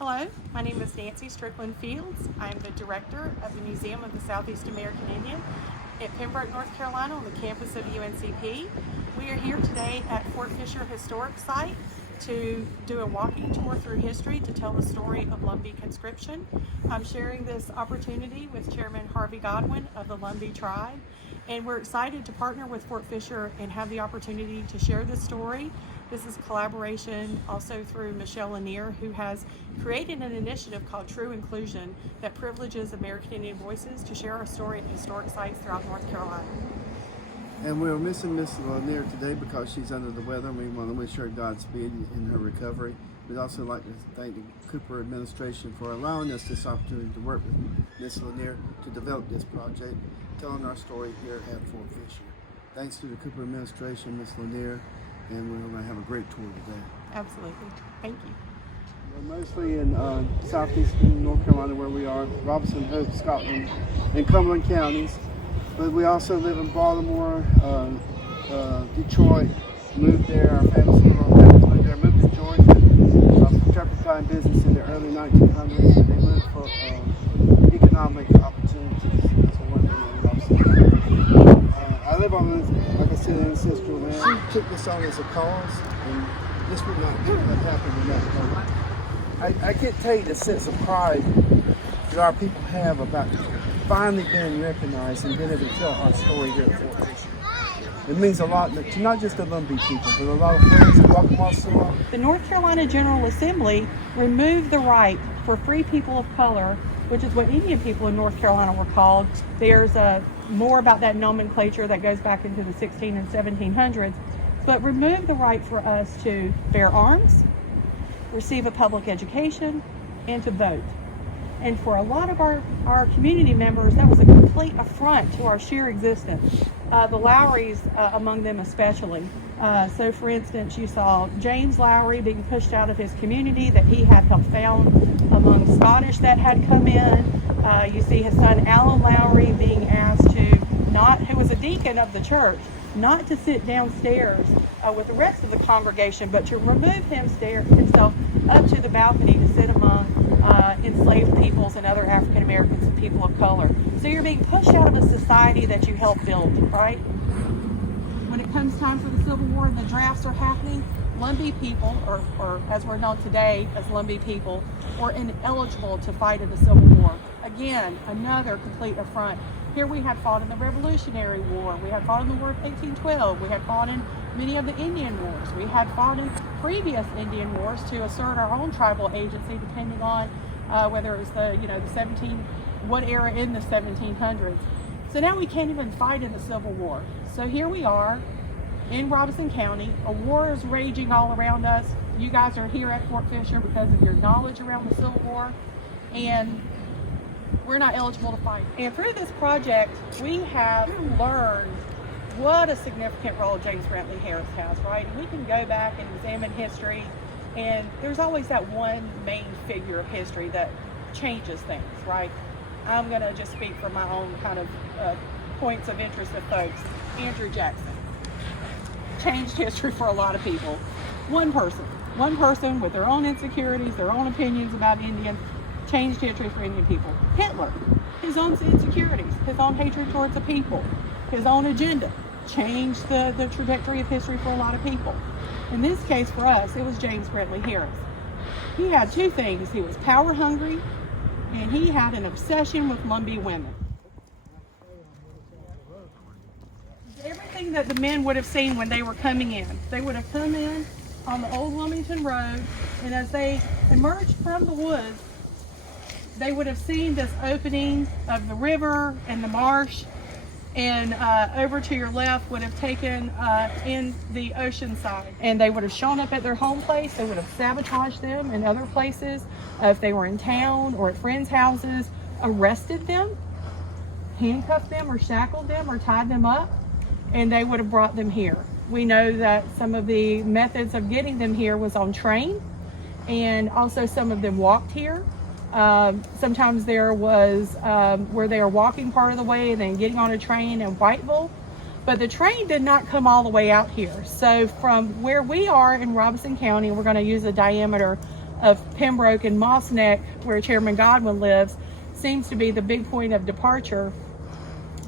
Hello, my name is Nancy Strickland Fields. I am the director of the Museum of the Southeast American Indian at Pembroke, North Carolina on the campus of UNCP. We are here today at Fort Fisher Historic Site to do a walking tour through history to tell the story of Lumbee Conscription. I'm sharing this opportunity with Chairman Harvey Godwin of the Lumbee tribe, and we're excited to partner with Fort Fisher and have the opportunity to share this story. This is a collaboration also through Michelle Lanier, who has created an initiative called True Inclusion that privileges American Indian voices to share our story at historic sites throughout North Carolina. And we're missing Miss Lanier today because she's under the weather, and we want to wish her Godspeed in her recovery. We'd also like to thank the Cooper administration for allowing us this opportunity to work with Miss Lanier to develop this project, telling our story here at Fort Fisher. Thanks to the Cooper administration, Miss Lanier, and we're going to have a great tour today. Absolutely. Thank you. We're mostly in southeastern North Carolina, where we are, Robinson, Hope, Scotland, and Cumberland counties. But we also live in Baltimore, Detroit, moved there. Our families moved there, moved to Georgia for turpentine business in the early 1900s. And they moved for economic opportunities. That's what one thing I live on this, like I said, ancestral land. We took this on as a cause, and this would not have happened without it. I can't tell you the sense of pride that our people have about finally being recognized and being able to tell our story here at Fort Fisher. It means a lot to not just the Lumbee people, but a lot of friends that welcome us along. The North Carolina General Assembly removed the right for free people of color, which is what Indian people in North Carolina were called. There's more about that nomenclature that goes back into the 16 and 1700s, but removed the right for us to bear arms, receive a public education, and to vote. And for a lot of our community members, that was a complete affront to our sheer existence. The Lowrys, among them especially. So for instance, you saw James Lowry being pushed out of his community that he had helped found among Scottish that had come in. You see his son Alan Lowry being asked to who was a deacon of the church, not to sit downstairs with the rest of the congregation, but to remove himself up to the balcony to sit among enslaved peoples and other African Americans and people of color. So you're being pushed out of a society that you helped build, right? When it comes time for the Civil War and the drafts are happening, Lumbee people, or as we're known today as Lumbee people, were ineligible to fight in the Civil War. Again, another complete affront. Here we had fought in the Revolutionary War, we had fought in the War of 1812, we had fought in many of the Indian Wars, we had fought in previous Indian Wars to assert our own tribal agency, depending on whether it was what era in the 1700s. So now we can't even fight in the Civil War. So here we are in Robinson County, a war is raging all around us. You guys are here at Fort Fisher because of your knowledge around the Civil War, and we're not eligible to fight. And through this project, we have learned what a significant role James Brantley Harris has, right? And we can go back and examine history, and there's always that one main figure of history that changes things, right? I'm gonna just speak from my own kind of points of interest with folks. Andrew Jackson changed history for a lot of people. One person with their own insecurities, their own opinions about Indians, changed history for Indian people. Hitler, his own insecurities, his own hatred towards the people, his own agenda, changed the trajectory of history for a lot of people. In this case for us, it was James Brantley Harris. He had two things. He was power hungry, and he had an obsession with Lumbee women. Everything that the men would have seen when they were coming in, they would have come in on the old Wilmington Road, and as they emerged from the woods, they would have seen this opening of the river and the marsh, and over to your left would have taken in the ocean side. And they would have shown up at their home place. They would have sabotaged them in other places. If they were in town or at friends' houses, arrested them, handcuffed them or shackled them or tied them up, and they would have brought them here. We know that some of the methods of getting them here was on train, and also some of them walked here. Sometimes there was where they were walking part of the way and then getting on a train in Whiteville, but the train did not come all the way out here. So from where we are in Robinson County, we're going to use a diameter of Pembroke and Moss Neck, where Chairman Godwin lives, seems to be the big point of departure.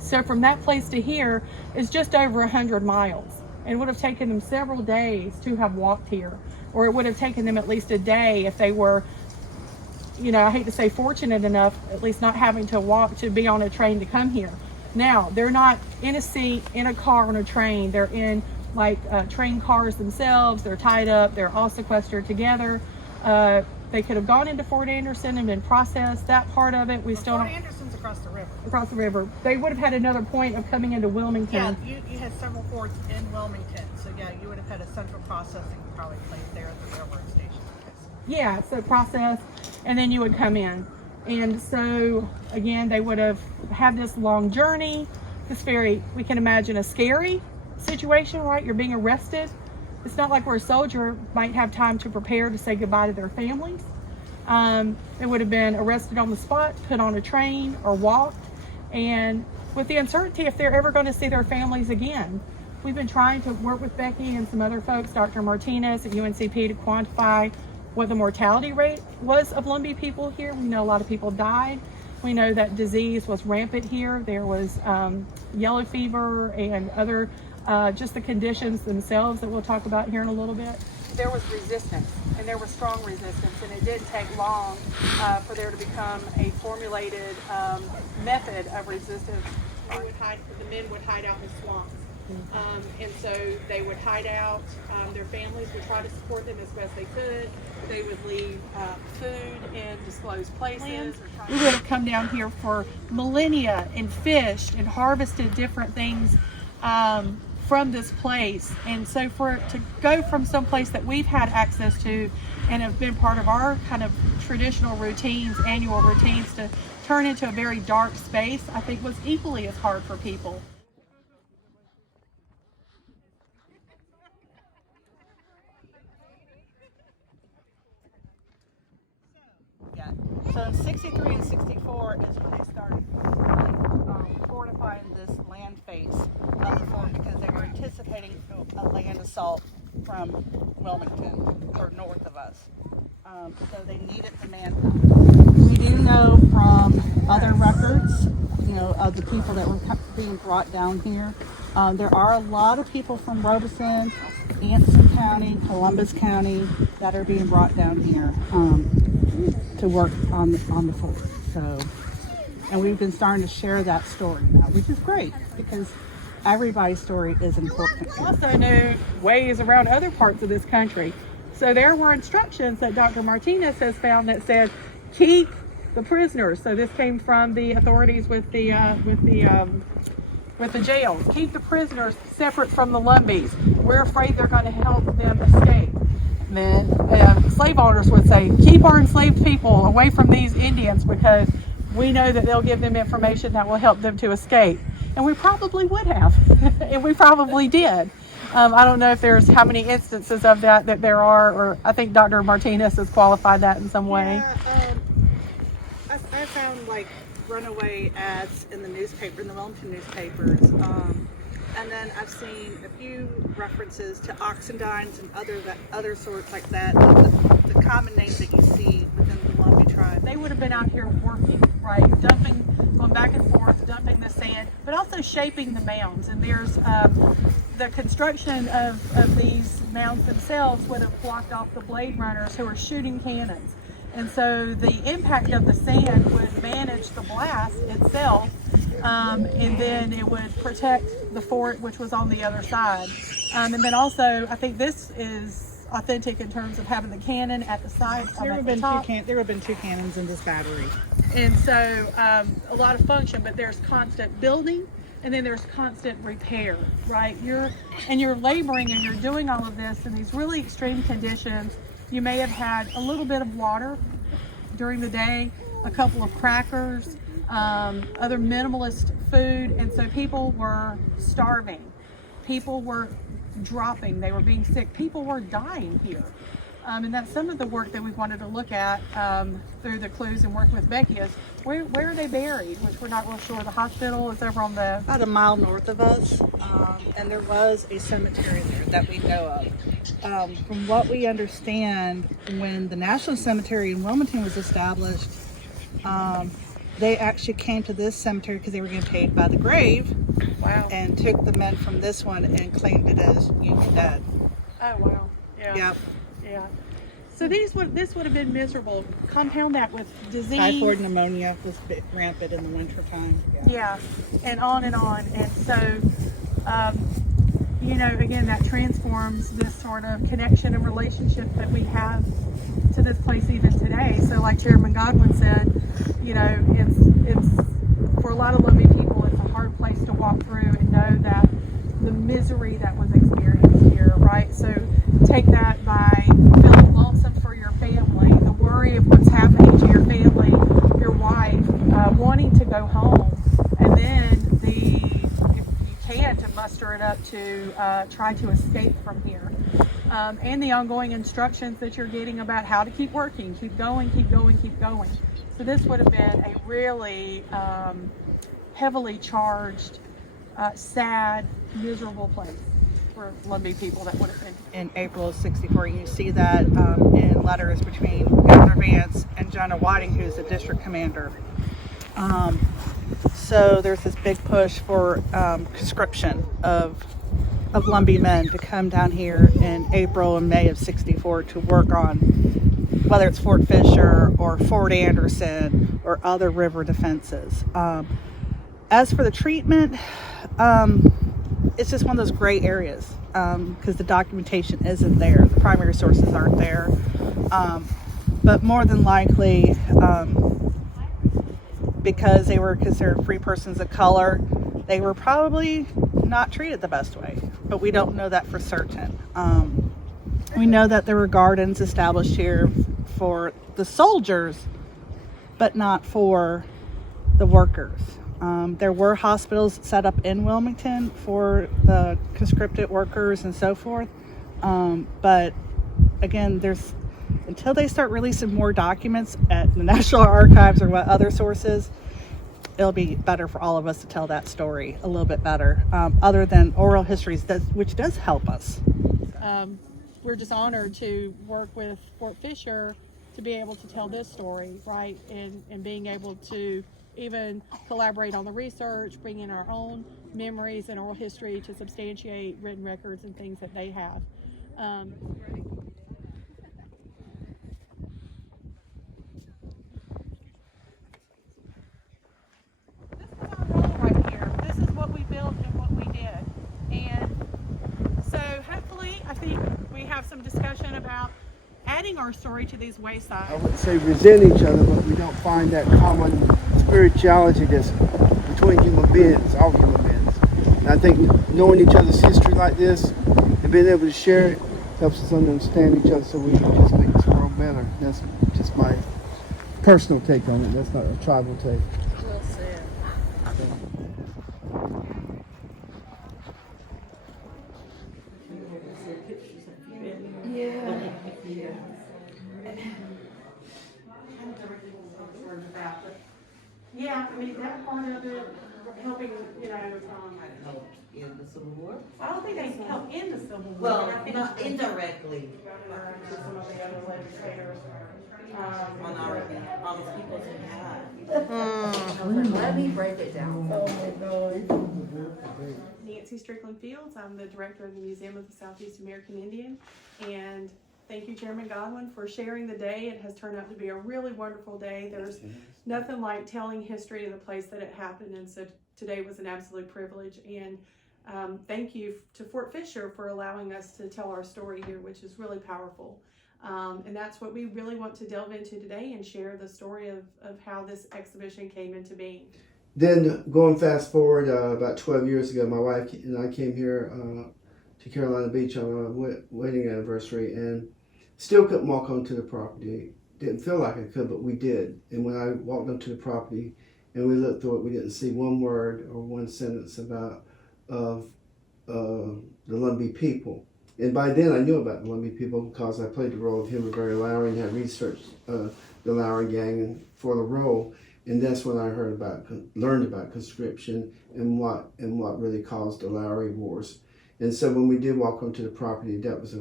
So from that place to here is just over 100 miles. It would have taken them several days to have walked here, or it would have taken them at least a day if they were, you know, I hate to say fortunate enough, at least not having to walk to be on a train to come here. Now, they're not in a seat, in a car on a train. They're in like train cars themselves. They're tied up. They're all sequestered together. They could have gone into Fort Anderson and been processed. That part of it, we still don't. Fort Anderson's across the river. Across the river. They would have had another point of coming into Wilmington. Yeah, you had several ports in Wilmington, so yeah, you would have had a central processing probably place there at the railroad station. Yeah, so process, and then you would come in. And so, again, they would have had this long journey, this very, we can imagine, a scary situation, right? You're being arrested. It's not like where a soldier might have time to prepare to say goodbye to their families. They would have been arrested on the spot, put on a train, or walked. And with the uncertainty if they're ever going to see their families again, we've been trying to work with Becky and some other folks, Dr. Martinez at UNCP, to quantify what the mortality rate was of Lumbee people here. We know a lot of people died. We know that disease was rampant here. There was yellow fever and other, just the conditions themselves that we'll talk about here in a little bit. There was resistance, and there was strong resistance, and it didn't take long for there to become a formulated method of resistance. The men would hide out in swamps. And so they would hide out. Their families would try to support them as best they could. They would leave food in disclosed places. We would have come down here for millennia and fished and harvested different things from this place. And so for it to go from some place that we've had access to and have been part of our kind of traditional routines, annual routines, to turn into a very dark space, I think was equally as hard for people. So in 63 and 64 is when they started really, fortifying this land face of the fort, because they were anticipating a land assault from Wilmington or north of us. So they needed the manpower. We do know from other records, you know, of the people that were being brought down here. There are a lot of people from Robeson, Anson County, Columbus County that are being brought down here to work on the fort. So, and we've been starting to share that story now, which is great because everybody's story is important. We also knew ways around other parts of this country. So there were instructions that Dr. Martinez has found that said, keep the prisoners. So this came from the authorities with the jails. Keep the prisoners separate from the Lumbees. We're afraid they're going to help them escape. And then slave owners would say, keep our enslaved people away from these Indians because we know that they'll give them information that will help them to escape. And we probably would have, and we probably did. I don't know if there's how many instances of that there are, or I think Dr. Martinez has qualified that in some way. Yeah, I found like runaway ads in the newspaper, in the Wilmington newspapers. And then I've seen a few references to Oxendines and other sorts like that, the common names that you see within the Lumbee tribe. They would have been out here working, right? Going back and forth, dumping the sand, but also shaping the mounds. And there's the construction of these mounds themselves would have blocked off the blade runners who were shooting cannons. And so the impact of the sand would manage the blast itself, and then it would protect the fort, which was on the other side. And then also, I think this is authentic in terms of having the cannon at the side. There would have been two cannons in this battery. And so a lot of function, but there's constant building, and then there's constant repair, right? You're laboring and you're doing all of this in these really extreme conditions. You may have had a little bit of water during the day, a couple of crackers, other minimalist food, and so people were starving. People were dropping. They were being sick. People were dying here. And that's some of the work that we wanted to look at through the clues and working with Becky is where are they buried, which we're not real sure. The hospital is over on the... About a mile north of us, and there was a cemetery there that we know of. From what we understand, when the National Cemetery in Wilmington was established, they actually came to this cemetery because they were getting paid by the grave. Wow. And took the men from this one and claimed it as Union dead. Oh, wow. Yeah. Yep. Yeah. So this would have been miserable. Compound that with disease. Typhoid pneumonia was rampant in the winter time. Yeah. And on and on. And so, again, that transforms this sort of connection and relationship that we have to this place even today. So like Chairman Godwin said, it's for a lot of Lumbee people, it's a hard place to walk through and know that the misery that was experienced here, right? So take that by feeling lonesome for your family, the worry of what's happening to your family, your wife, wanting to go home, and then if you can, to muster it up to try to escape from here. And the ongoing instructions that you're getting about how to keep working, keep going, keep going, keep going. So this would have been a really heavily charged, sad, miserable place for Lumbee people that would have been. In April of '64, you see that in letters between Governor Vance and General Whiting, who's the district commander. So there's this big push for conscription of Lumbee men to come down here in April and May of '64 to work on whether it's Fort Fisher or Fort Anderson or other river defenses. As for the treatment, it's just one of those gray areas because the documentation isn't there. The primary sources aren't there. But more than likely, because they were considered free persons of color, they were probably not treated the best way. But we don't know that for certain. We know that there were gardens established here for the soldiers, but not for the workers. There were hospitals set up in Wilmington for the conscripted workers and so forth. But again, until they start releasing more documents at the National Archives or what other sources, it'll be better for all of us to tell that story a little bit better, other than oral histories, which does help us. We're just honored to work with Fort Fisher to be able to tell this story, right? And being able to even collaborate on the research, bring in our own memories and oral history to substantiate written records and things that they have. This is our role right here. This is what we built and what we did. And so hopefully, I think we have some discussion about adding our story to these waysides. I wouldn't say resent each other, but we don't find that common spirituality that's between human beings, all human beings. And I think knowing each other's history like this and being able to share it helps us understand each other so we can just make this world better. That's just my personal take on it. That's not a tribal take. Well said. Yeah, I mean, that part of it, helping, In the Civil War? I don't think they help in the Civil War. Well, but I think not indirectly to some of the other legislators. on all these people who died. Let me break it down. Nancy Strickland Fields, I'm the director of the Museum of the Southeast American Indian, and thank you, Chairman Godwin, for sharing the day. It has turned out to be a really wonderful day. There's nothing like telling history of the place that it happened, and so today was an absolute privilege. And thank you to Fort Fisher for allowing us to tell our story here, which is really powerful. And that's what we really want to delve into today and share the story of how this exhibition came into being. Then going fast forward, about 12 years ago, my wife and I came here to Carolina Beach on our wedding anniversary and still couldn't walk onto the property. Didn't feel like I could, but we did. And when I walked onto the property and we looked through it, we didn't see one word or one sentence about the Lumbee people. And by then I knew about the Lumbee people because I played the role of Henry Berry Lowry and had researched the Lowry gang for the role. And that's when I learned about conscription and what really caused the Lowry Wars. And so when we did walk onto the property, that was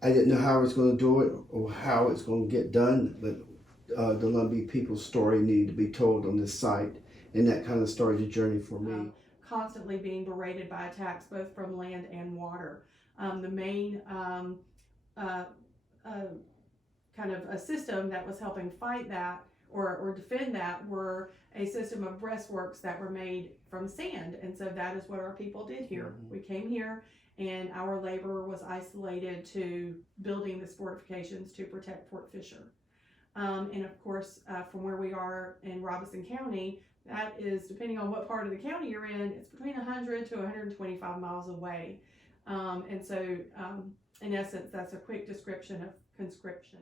I didn't know how I was going to do it or how it's going to get done, but the Lumbee people's story needed to be told on this site, and that kind of started the journey for me. Constantly being berated by attacks both from land and water. The main kind of a system that was helping fight that or defend that were a system of breastworks that were made from sand, and so that is what our people did here. Mm-hmm. We came here and our labor was isolated to building this fortifications to protect Fort Fisher. And of course, from where we are in Robeson County, that is, depending on what part of the county you're in, it's between 100 to 125 miles away. And so, in essence, that's a quick description of conscription.